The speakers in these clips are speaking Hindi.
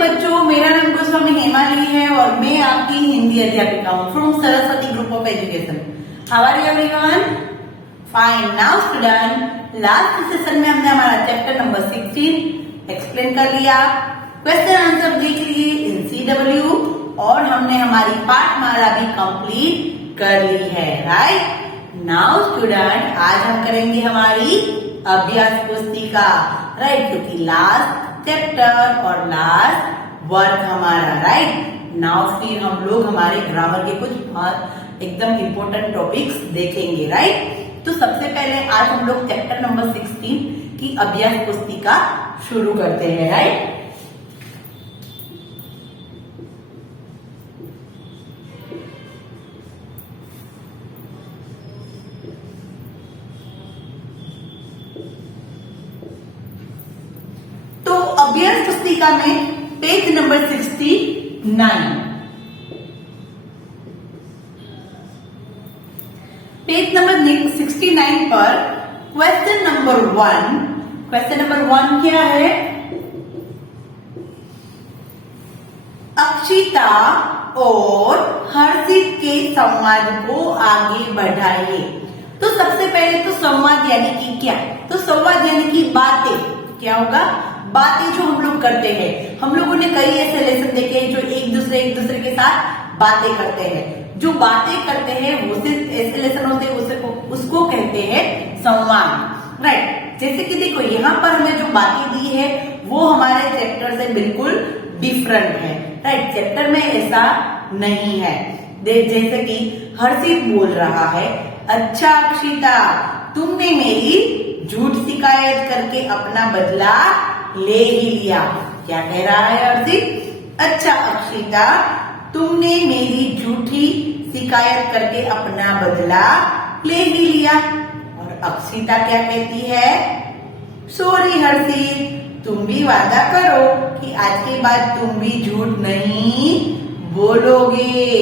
बच्चों, मेरा नाम गोस्वामी हेमाली है और मैं आपकी हिंदी अध्यापिका हूँ from Saraswati group of education. How are you everyone? Fine. Now student, last session में हमने हमारा चैप्टर नंबर 16 एक्सप्लेन कर लिया, क्वेश्चन आंसर देख लिए इन CW और हमने हमारी पाठमाला भी कंप्लीट कर ली है। राइट नाउ स्टूडेंट, आज हम करेंगे हमारी अभ्यास पुस्तिका। राइट, क्योंकि लास्ट चैप्टर और लास्ट वर्क हमारा। राइट नाउ फिर हम लोग हमारे ग्रामर के कुछ एकदम इम्पोर्टेंट टॉपिक्स देखेंगे। राइट, तो सबसे पहले आज हम लोग चैप्टर नंबर 16 की अभ्यास पुस्तिका शुरू करते हैं। राइट, तो अभ्यास पुस्तिका में पेज नंबर 69, पेज नंबर 69 पर क्वेश्चन नंबर 1 क्या है? अक्षिता और हर्षित के संवाद को आगे बढ़ाइए। तो सबसे पहले तो संवाद यानी कि क्या? तो संवाद यानी कि बातें। क्या होगा? बातें जो हम लोग करते हैं। हम लोगों ने कई ऐसे लेसन देखे हैं जो एक दूसरे के साथ बातें करते हैं। जो बातें करते हैं वो सिर्फ ऐसे लेसन होते हैं, उसको कहते हैं संवाद। राइट, जैसे कि देखो यहाँ पर हमें जो बातें दी है वो हमारे चैप्टर से बिल्कुल डिफरेंट है। राइट, चैप्टर में ऐसा नहीं है। जैसे कि हर्षित बोल रहा है, अच्छा अक्षिता, तुमने मेरी झूठ शिकायत करके अपना बदला ले ही लिया। क्या कह रहा है हर्षित? अच्छा अक्षिता, तुमने मेरी झूठी शिकायत करके अपना बदला ले ही लिया। और अक्षिता क्या कहती है? सॉरी हर्षित, तुम भी वादा करो कि आज के बाद तुम भी झूठ नहीं बोलोगे।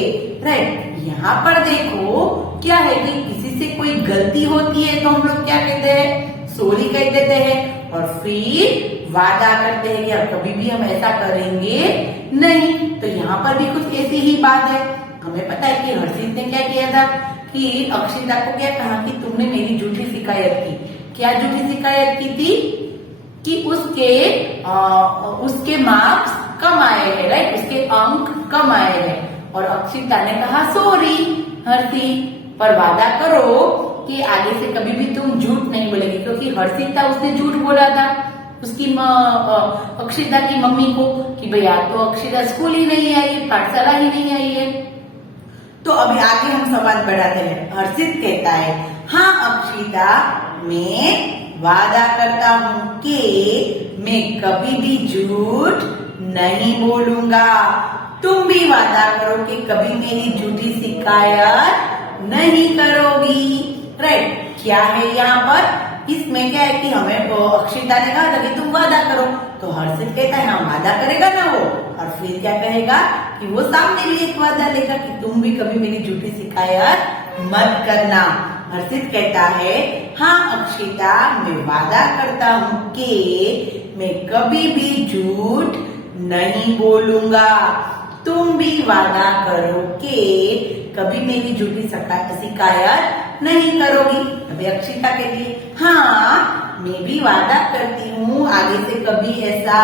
राइट, यहाँ पर देखो क्या है कि किसी से कोई गलती होती है तो हम लोग क्या कहते हैं? सॉरी कह देते हैं और फिर वादा करते हैं कि अब कभी भी हम ऐसा करेंगे नहीं। तो यहाँ पर भी कुछ ऐसी ही बात है। हमें पता है कि हर्षित ने क्या किया था कि अक्षिता को क्या कहा कि तुमने मेरी झूठी शिकायत की। क्या झूठी शिकायत की थी? कि उसके मार्क्स कम आए हैं। राइट, उसके अंक कम आए हैं। और अक्षिता ने कहा सॉरी हर्षित, पर वादा करो कि आगे से कभी भी तुम झूठ नहीं बोलेगी। क्योंकि हर्षित था, उसने झूठ बोला था उसकी अक्षिता की मम्मी को कि भैया तो अक्षिता स्कूल ही नहीं आई है, पाठशाला ही नहीं आई है। तो अभी आगे हम सवाल बढ़ाते हैं। हर्षित कहता है, हाँ अक्षिता, मैं वादा करता हूँ कि मैं कभी भी झूठ नहीं बोलूंगा। तुम भी वादा करो कि कभी मेरी झूठी शिकायत नहीं करोगी। राइट, क्या है यहाँ पर? इसमें क्या है कि हमें अक्षिता ने कहा था कि तुम वादा करो, तो हर्षित कहता है हाँ वादा करेगा ना वो। और फिर क्या कहेगा कि वो सामने भी एक वादा लेगा कि तुम भी कभी मेरी झूठी शिकायत मत करना। हर्षित कहता है, हाँ अक्षिता, मैं वादा करता हूँ कि मैं कभी भी झूठ नहीं बोलूंगा। तुम भी वादा करो कि कभी मेरी झूठी शिकायत नहीं करोगी। अभी अक्षिता कहती है, हाँ मैं भी वादा करती हूँ आगे से कभी ऐसा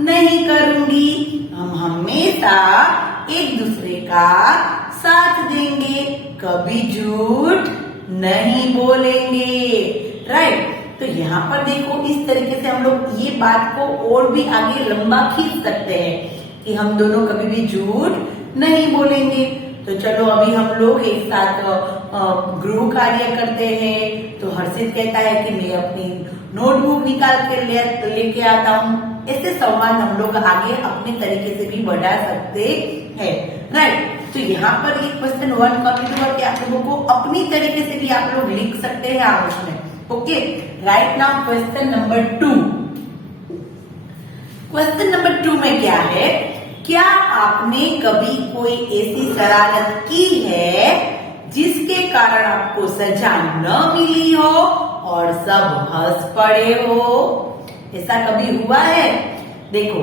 नहीं करूंगी। हम हमेशा एक दूसरे का साथ देंगे, कभी झूठ नहीं बोलेंगे। राइट, तो यहाँ पर देखो इस तरीके से हम लोग ये बात को और भी आगे लंबा खींच सकते हैं कि हम दोनों कभी भी झूठ नहीं बोलेंगे। तो चलो अभी हम लोग एक साथ गृह कार्य करते हैं। तो हर्षित कहता है कि मैं अपनी नोटबुक निकाल कर लेके आता हूँ। ऐसे संवाद हम लोग आगे अपने तरीके से भी बढ़ा सकते हैं। राइट, तो यहाँ पर एक क्वेश्चन 1 कंप्लीट हुआ कि आप लोगों को अपनी तरीके से भी आप लोग लिख सकते हैं आउश में। Okay, right now question number 2। Question number 2 में क्या है? क्या आपने कभी कोई ऐसी शरारत की है जिसके कारण आपको सजा न मिली हो और सब हंस पड़े हो? ऐसा कभी हुआ है? देखो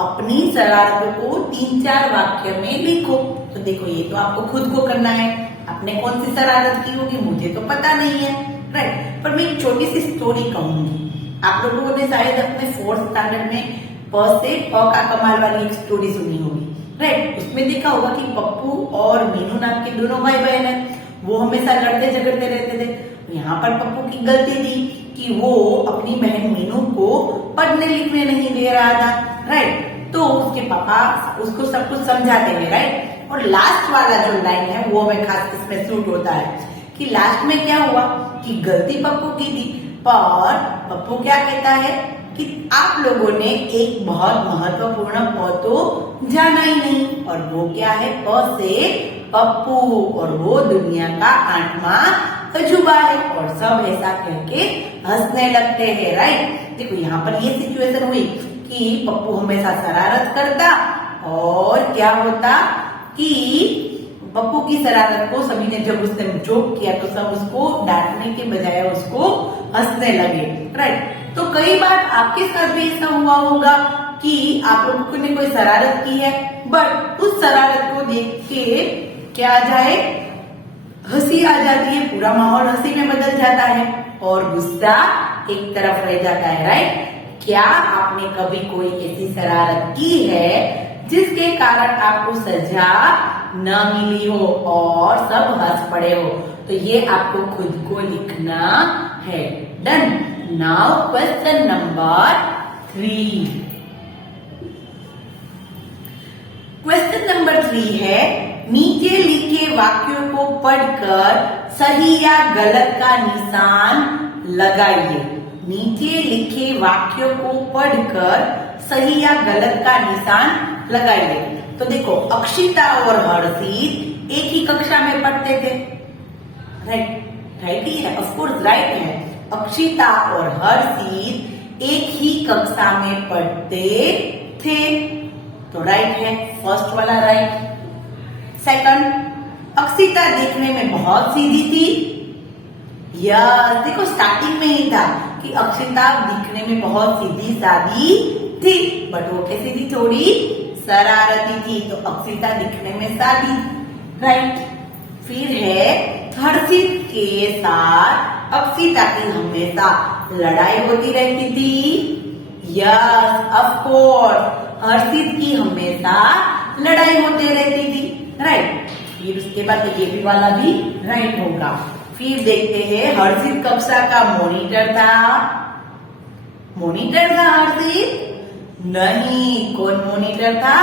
अपनी शरारतों को 3-4 वाक्य में लिखो। तो देखो ये तो आपको खुद को करना है, आपने कौन सी शरारत की होगी मुझे तो पता नहीं है, राइट। पर मैं एक छोटी सी स्टोरी कहूंगी। आप लोगों ने शायद अपने 4th स्टैंडर्ड में प से प का कमाल वाली एक स्टोरी सुनी होगी, राइट। उसमें देखा होगा कि पप्पू और मीनू नाम के दोनों भाई बहन है, वो हमेशा लड़ते झगड़ते रहते थे। यहाँ पर पप्पू की गलती थी कि वो अपनी बहन मीनू को पढ़ने लिखने नहीं दे रहा था, राइट। तो उसके पापा उसको सब कुछ समझाते हैं, राइट। और लास्ट वाला जो लाइन है वो हमें खास इसमें सूट होता है कि लास्ट में क्या हुआ कि गलती पप्पू की थी, पर पप्पू क्या कहता है कि आप लोगों ने एक बहुत महत्वपूर्ण प तो जाना ही नहीं, और वो क्या है, प से पप्पू, और वो दुनिया का 8वां अजूबा है। और सब ऐसा कह के हंसने लगते हैं, राइट। देखो यहाँ पर ये सिचुएशन हुई कि पप्पू हमेशा शरारत करता, और क्या होता कि पप्पू की शरारत को सभी ने जब उसने जोक किया तो सब उसको डांटने के बजाय उसको हंसने लगे, राइट। तो कई बार आपके साथ भी ऐसा हुआ होगा कि आप लोगों ने कोई शरारत की है, बट उस शरारत को देख के क्या आ जाए, हंसी आ जाती है, पूरा माहौल हंसी में बदल जाता है और गुस्सा एक तरफ रह जाता है, राइट। क्या आपने कभी कोई ऐसी शरारत की है जिसके कारण आपको सजा न मिली हो और सब हंस पड़े हो? तो ये आपको खुद को लिखना है। Done. Now question number 3। Question number 3 है, नीचे लिखे वाक्यों को पढ़कर सही या गलत का निशान लगाइए। नीचे लिखे वाक्यों को पढ़कर सही या गलत का निशान लगाइए। तो देखो, अक्षिता और हर्षित एक ही कक्षा में पढ़ते थे, राइट। राइट ही है, ऑफ कोर्स राइट है। अक्षिता और हर्षित एक ही कक्षा में पढ़ते थे, तो राइट है, फर्स्ट वाला राइट। सेकंड, अक्षिता देखने में बहुत सीधी थी। यस, देखो स्टार्टिंग में ही था कि अक्षिता दिखने में बहुत सीधी सादी थी, बट वो कैसी थी, थोड़ी शरारती थी, तो अक्षिता दिखने में सादी, राइट। फिर है, हर्षित के साथ अक्षिता की हमेशा लड़ाई होती रहती थी। यस, ऑफ कोर्स, हर्षित की हमेशा लड़ाई होती रहती थी, राइट। फिर उसके बाद ये भी वाला भी राइट होगा। फिर देखते हैं, हर्षित कक्षा का मॉनिटर था। मॉनिटर था हर्षित? नहीं। कौन मॉनिटर था?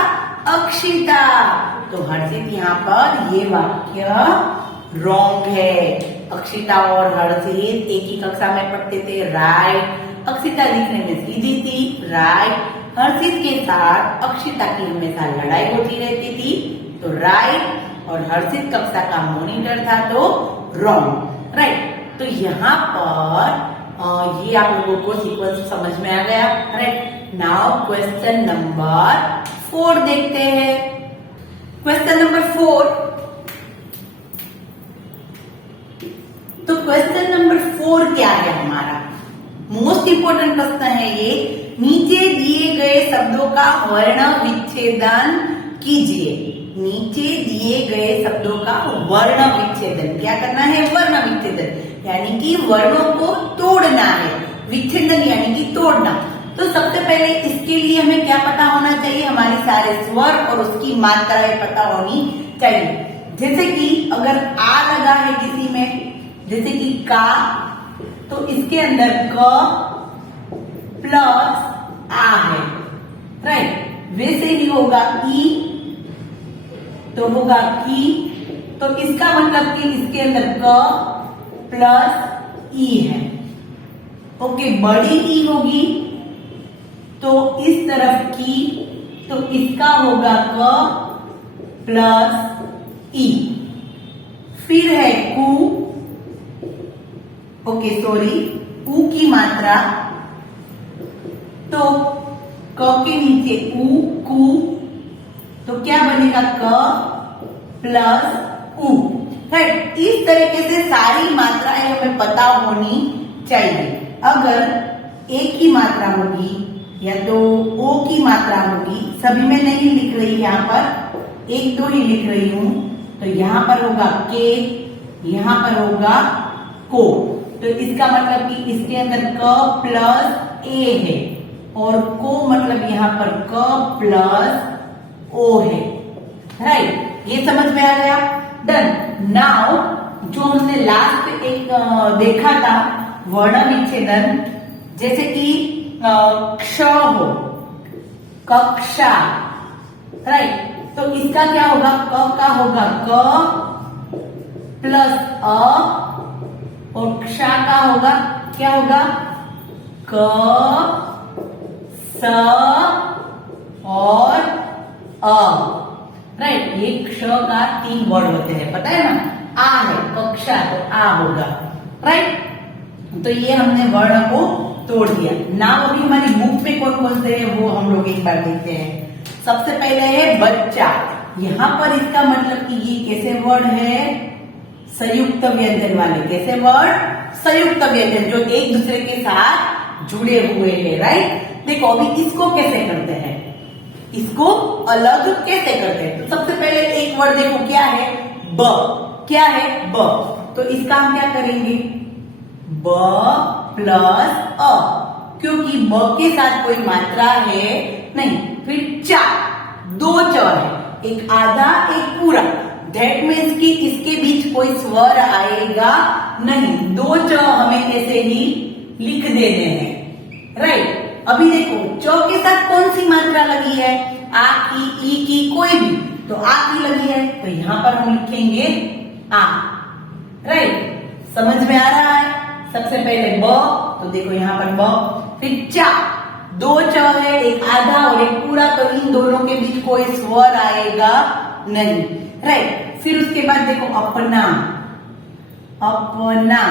अक्षिता। तो हर्षित यहाँ पर ये वाक्य रॉन्ग है। अक्षिता और हर्षित एक ही कक्षा में पढ़ते थे, राइट। अक्षिता दिखने में सीधी थी, राइट। हर्षित के साथ अक्षिता की हमेशा लड़ाई होती रहती थी, तो राइट। और हर्षित कक्षा का मॉनिटर था, तो रॉन्ग, राइट। तो यहाँ पर ये आप लोगों को सीक्वेंस समझ में आ गया, राइट। नाउ क्वेश्चन नंबर 4 देखते हैं। Question number 4। तो क्वेश्चन नंबर 4 क्या है हमारा? मोस्ट इंपोर्टेंट प्रश्न है ये। नीचे दिए गए शब्दों का वर्ण विच्छेदन कीजिए। नीचे दिए गए शब्दों का वर्ण विच्छेदन, क्या करना है? वर्ण विच्छेदन, यानी कि वर्णों को तोड़ना है। विच्छेदन यानी कि तोड़ना। तो सबसे पहले इसके लिए हमें क्या पता होना चाहिए? हमारे सारे स्वर और उसकी मात्राएं पता होनी चाहिए। जैसे कि अगर आ लगा है किसी में, जैसे कि का, तो इसके अंदर क प्लस आ है, राइट। वैसे ही होगा ई, तो होगा की, तो इसका मतलब कि इसके अंदर क प्लस ई है। ओके, बड़ी ई होगी तो इस तरफ की, तो इसका होगा क प्लस ई। फिर है कु, ओके सॉरी, ऊ की मात्रा, तो क के नीचे ऊ, कु, तो क्या बनेगा? क प्लस ऊ, राइट। इस तरीके से सारी मात्राएं हमें पता होनी चाहिए। अगर एक ही मात्रा होगी या तो ओ की मात्रा होगी, सभी में नहीं लिख रही, यहाँ पर एक दो ही लिख रही हूं, तो यहाँ पर होगा के, यहाँ पर होगा को। तो इसका मतलब कि इसके अंदर क प्लस ए है और को मतलब यहाँ पर क प्लस ओ है। राइट, ये समझ में आ गया। डन। नाउ जो हमने लास्ट एक देखा था वर्ण विच्छेदन, जैसे कि क्ष हो, कक्षा। राइट, तो इसका क्या होगा, क का होगा क प्लस अ औरक्षा का होगा क्या होगा, क स और अ। राइट, ये क्ष का 3 वर्ड होते हैं, पता है ना। आ है कक्षा, तो आ होगा। राइट, तो ये हमने वर्ण को तोड़ दिया। नाम अभी हमारी बुक में कौन कौन से है वो हम लोग एक बार देखते हैं। सबसे पहले है बच्चा। यहाँ पर इसका मतलब कि ये कैसे वर्ड है, संयुक्त व्यंजन वाले। कैसे वर्ड, संयुक्त व्यंजन जो एक दूसरे के साथ जुड़े हुए हैं। राइट, देखो अभी इसको कैसे करते हैं, इसको अलग कैसे करते हैं। तो सबसे पहले एक वर्ड देखो क्या है, ब। क्या है, ब। तो इसका हम क्या करेंगे, ब प्लस अ, क्योंकि ब के साथ कोई मात्रा है नहीं। फिर चा, 2 च है, एक आधा एक पूरा। दैट मीन्स कि इसके बीच कोई स्वर आएगा नहीं। 2 च हमें ऐसे ही लिख देने हैं। राइट, अभी देखो च के साथ कौन सी मात्रा लगी है, आ की, ई की, कोई भी, तो आ की लगी है, तो यहां पर हम लिखेंगे आ। राइट, समझ में आ रहा है। सबसे पहले ब, तो देखो यहाँ पर ब। फिर चा, 2 च है, एक आधा और एक पूरा, तो इन दोनों के बीच कोई स्वर आएगा नहीं। राइट, फिर उसके बाद देखो अपना। अपना,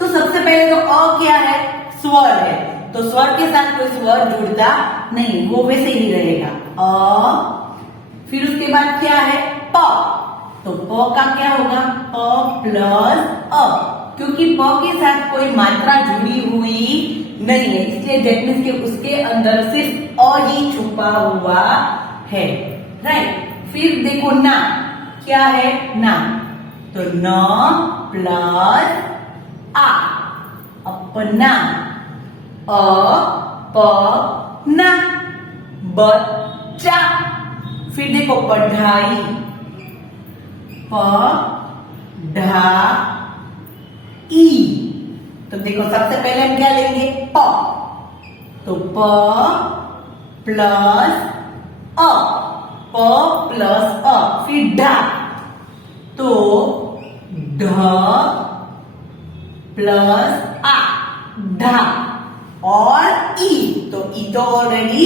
तो सबसे पहले तो अ क्या है, स्वर है, तो स्वर के साथ कोई स्वर जुड़ता नहीं, वो वैसे ही रहेगा अ। फिर उसके बाद क्या है, प। तो प का क्या होगा, प प्लस अ, क्योंकि प के साथ कोई मात्रा जुड़ी हुई नहीं है, इसलिए दैट मीन्स कि उसके अंदर सिर्फ अ ही छुपा हुआ है। राइट, फिर देखो ना, क्या है ना, तो न प्लस आ, अपना। अ प ना, बच्चा। फिर देखो पढ़ाई, प ढा ई। तो देखो सबसे पहले हम क्या लेंगे, प, तो प प्लस अ, प प्लस अ। फिर ढा, तो ढ प्लस आ, ढा। और ई, तो ई तो ऑलरेडी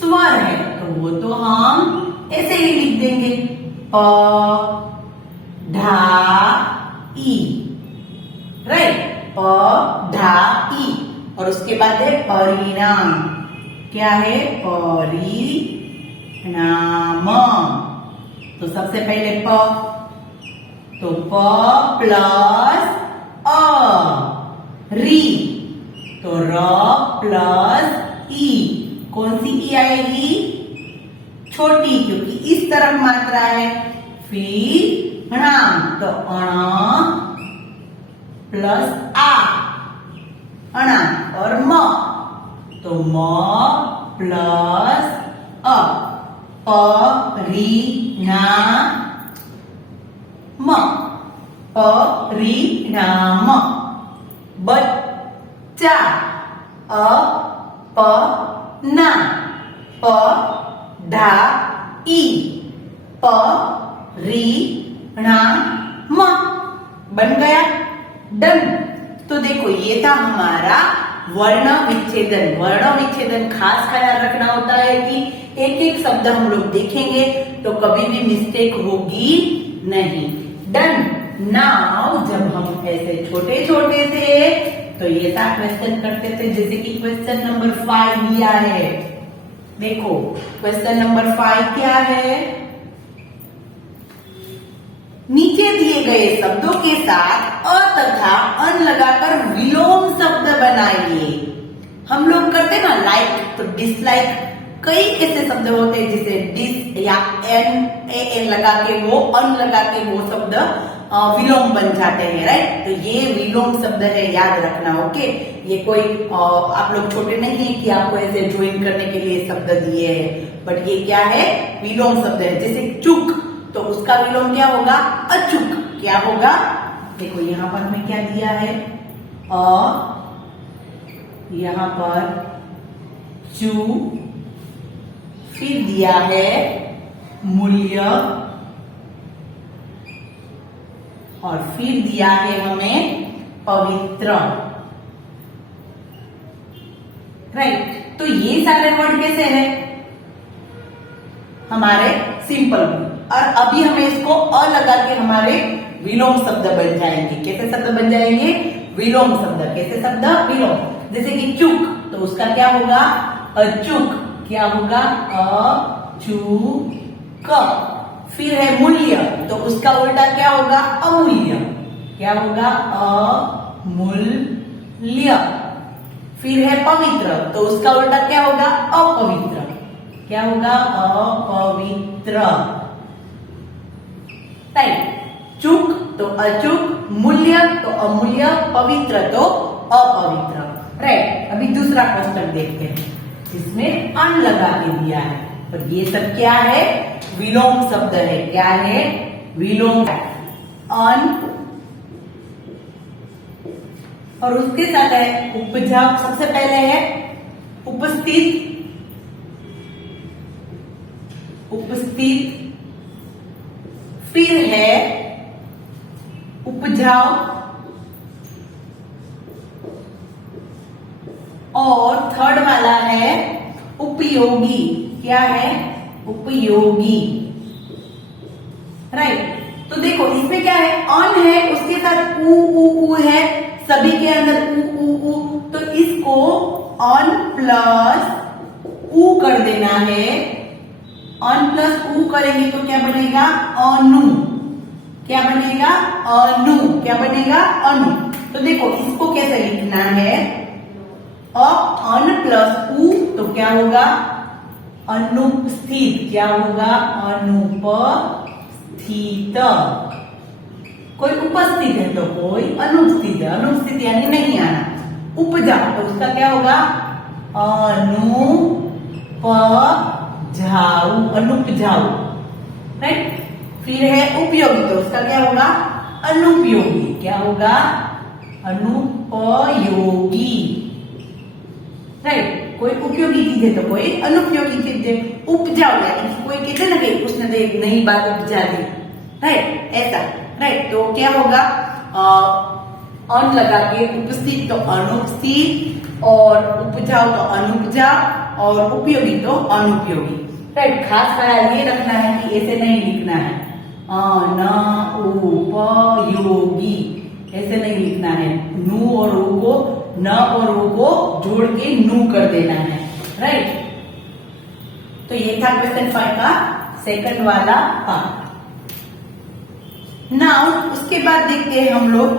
स्वर है, तो वो तो हम ऐसे ही लिख देंगे, प ढा ई। राइट, प ढा ई। और उसके बाद है परिणाम। क्या है, परिणाम। तो सबसे पहले प, तो प प्लस अ, री, तो र प्लस ई। कौन सी ई आएगी, छोटी, क्योंकि इस तरफ मात्रा है। फिर णाम, तो अण प्लस आ, अणा। और म, तो म प्लस अ, परिणाम। परिणाम। बच्चा, अपना, प ढा ई, परिणाम। बन गया, डन। तो देखो ये था हमारा वर्ण विच्छेदन। वर्ण विच्छेदन खास ख्याल रखना होता है कि एक एक शब्द हम लोग देखेंगे तो कभी भी मिस्टेक होगी नहीं। डन। नाउ जब हम ऐसे छोटे छोटे थे तो ये था क्वेश्चन करते थे, जैसे कि क्वेश्चन नंबर 5 दिया है। देखो क्वेश्चन नंबर 5 क्या है, नीचे दिए गए शब्दों के साथ अ तथा अन लगाकर विलोम शब्द बनाइए। हम लोग करते हैं ना लाइक, तो डिसलाइक, कई ऐसे शब्द होते हैं जिसे डिस या एन लगा के वो अन लगा के वो शब्द विलोम बन जाते हैं, राइट। तो ये विलोम शब्द है, याद रखना, ओके। ये कोई आप लोग छोटे नहीं है कि आपको ऐसे ज्वाइन करने के लिए शब्द दिए हैं, बट ये क्या है, विलोम शब्द है। जैसे चूक, तो उसका विलोम क्या होगा, अचूक। क्या होगा, देखो यहाँ पर हमें क्या दिया है, यहाँ पर चू, फिर दिया है मूल्य, और फिर दिया है हमें पवित्र, राइट। तो ये सारे वर्ड कैसे हैं, हमारे सिंपल। और अभी हमें इसको अ लगा के हमारे विलोम शब्द बन जाएंगे। कैसे शब्द बन जाएंगे, विलोम शब्द। कैसे शब्द, विलोम। जैसे कि चूक, तो उसका क्या होगा, अचूक। क्या होगा, अचूक। फिर है मूल्य, तो उसका उल्टा क्या होगा, अमूल्य। क्या होगा, अमूल्य। फिर है पवित्र, तो उसका उल्टा क्या होगा, अपवित्र। क्या होगा, अपवित्र, राइट। चूक तो अचूक, मूल्य तो अमूल्य, पवित्र तो अपवित्र, राइट। अभी दूसरा क्वेश्चन देखते हैं, जिसमें अन लगा के दिया है। और ये सब क्या है, विलोम शब्द है। क्या है, विलोम, अन, और उसके साथ है उपजा। सबसे पहले है उपस्थित, उपस्थित। फिर है उपजाऊ, और थर्ड वाला है उपयोगी। क्या है, उपयोगी, राइट। तो देखो इसमें क्या है, अन है, उसके साथ उ है, सभी के अंदर उ। तो इसको अन प्लस उ कर देना है। अन प्लस उ करेंगे तो क्या बनेगा, अनु। क्या बनेगा, अनु। क्या बनेगा, अनु। तो देखो इसको कैसे लिखना है, अन प्लस उ, तो क्या होगा, अनुपस्थित। क्या होगा, अनुपस्थित। कोई उपस्थित है तो कोई अनुपस्थित है, अनुपस्थित यानी नहीं आना। उपजा, तो उसका क्या होगा, अनुपजाऊ, अनुपजाऊ, राइट। फिर है उपयोगी, तो उसका क्या होगा, अनुपयोगी। क्या होगा, अनुपयोगी, राइट। कोई उपयोगी चीज है तो कोई अनुपयोगी चीज है। उपजाऊ यानी कोई कहते ना कि उसने तो एक नई बात उपजा दी, राइट, ऐसा, राइट। तो क्या होगा, अन लगा के उपस्थित तो अनुपस्थित, और उपजाऊ तो अनुपजा, और उपयोगी तो अनुपयोगी, राइट। खास ख्याल ये रखना है कि ऐसे नहीं लिखना है, अनुपयोगी, ऐसे नहीं लिखना है। नु और ऊ को, न और ऊ को जोड़ के नू कर देना है, राइट। तो ये था क्वेश्चन 5 का सेकंड वाला पार्ट। नाउ उसके बाद देखते हैं हम लोग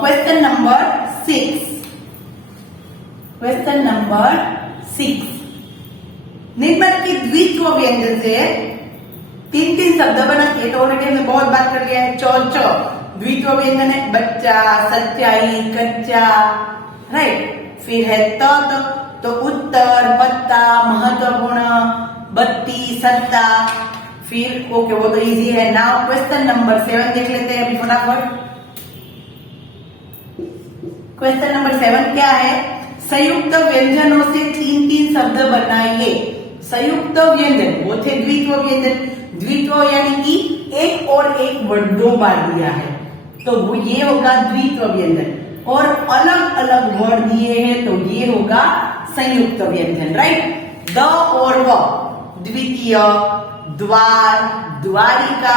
क्वेश्चन नंबर 6। क्वेश्चन नंबर 6, निम्नलिखित द्वित्व व्यंजन से 3 शब्द बनाइए। तो ऑलरेडी हमने बहुत बात कर लिया है। चौ द्वित्व व्यंजन है, बच्चा, सच्चाई, कच्चा, राइट। फिर है तो उत्तर, पत्ता, महत्वपूर्ण, बत्ती, सत्ता। फिर ओके, वो तो इजी है। नाउ क्वेश्चन नंबर 7 देख लेते हैं अभी फटाफट। क्वेश्चन नंबर 7 क्या है, संयुक्त व्यंजनों से 3 शब्द बनाइए। संयुक्त व्यंजन वो थे द्वित्व व्यंजन। द्वित्व यानी कि एक और एक वर्ड 2 बार दिया है, तो वो ये होगा द्वित्व व्यंजन। और अलग अलग वर्ड दिए हैं तो ये होगा संयुक्त व्यंजन, राइट। द और व, द्वितीय, द्वार, द्वारिका,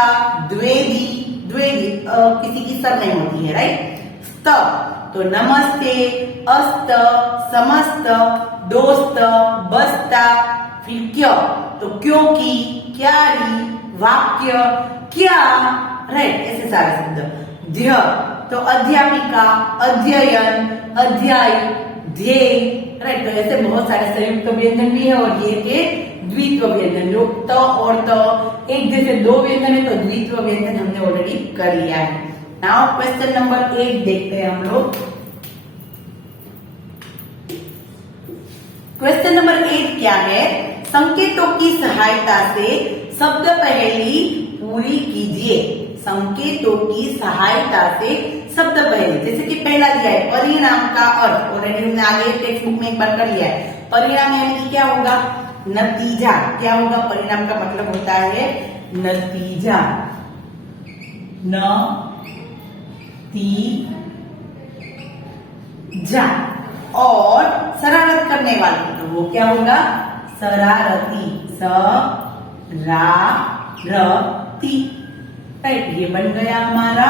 द्वेदी, द्वेदी किसी की सब नहीं होती है, राइट। स्त तो नमस्ते, अस्त, समस्त, दोस्त, बस्ता। फिर क्यों, तो क्योंकि, क्यारी, वाक्य, क्या, राइट, ऐसे सारे शब्द। ध्य तो अध्यापिका, अध्ययन, अध्याय, ध्येय, राइट। तो ऐसे बहुत सारे संयुक्त व्यंजन भी है और ये के द्वित्व व्यंजन, जो त और त एक जैसे दो व्यंजन है तो द्वित्व व्यंजन हमने ऑलरेडी कर लिया है। नाउ क्वेश्चन नंबर 8 देखते हैं हम लोग। क्वेश्चन नंबर 8 क्या है? संकेतों की सहायता से शब्द पहेली पूरी कीजिए। संकेतों की सहायता से शब्द पहेली, जैसे कि पहला दिया है परिणाम का अर्थ, ऑलरेडी हमने आगे टेक्स्ट बुक में एक बार कर लिया है। परिणाम यानी कि क्या होगा? नतीजा। क्या होगा? परिणाम का मतलब होता है नतीजा। नतीजा। और शरारत करने वाला तो वो क्या होगा? शरारती। शरारती, राइट। ये बन गया हमारा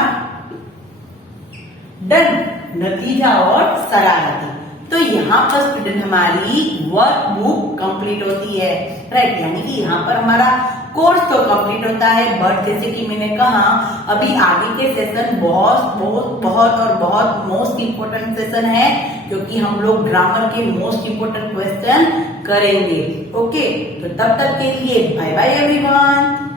डन, नतीजा और शरारती। तो यहाँ पर स्टूडेंट हमारी वर्कबुक कंप्लीट होती है, राइट। यानी कि यहाँ पर हमारा कोर्स तो कंप्लीट होता है, बट जैसे कि मैंने कहा अभी आगे के सेशन बहुत और बहुत मोस्ट इम्पोर्टेंट सेशन है, क्योंकि हम लोग ग्रामर के मोस्ट इम्पोर्टेंट क्वेश्चन करेंगे। ओके, तो तब तक के लिए बाय बाय एवरीवन।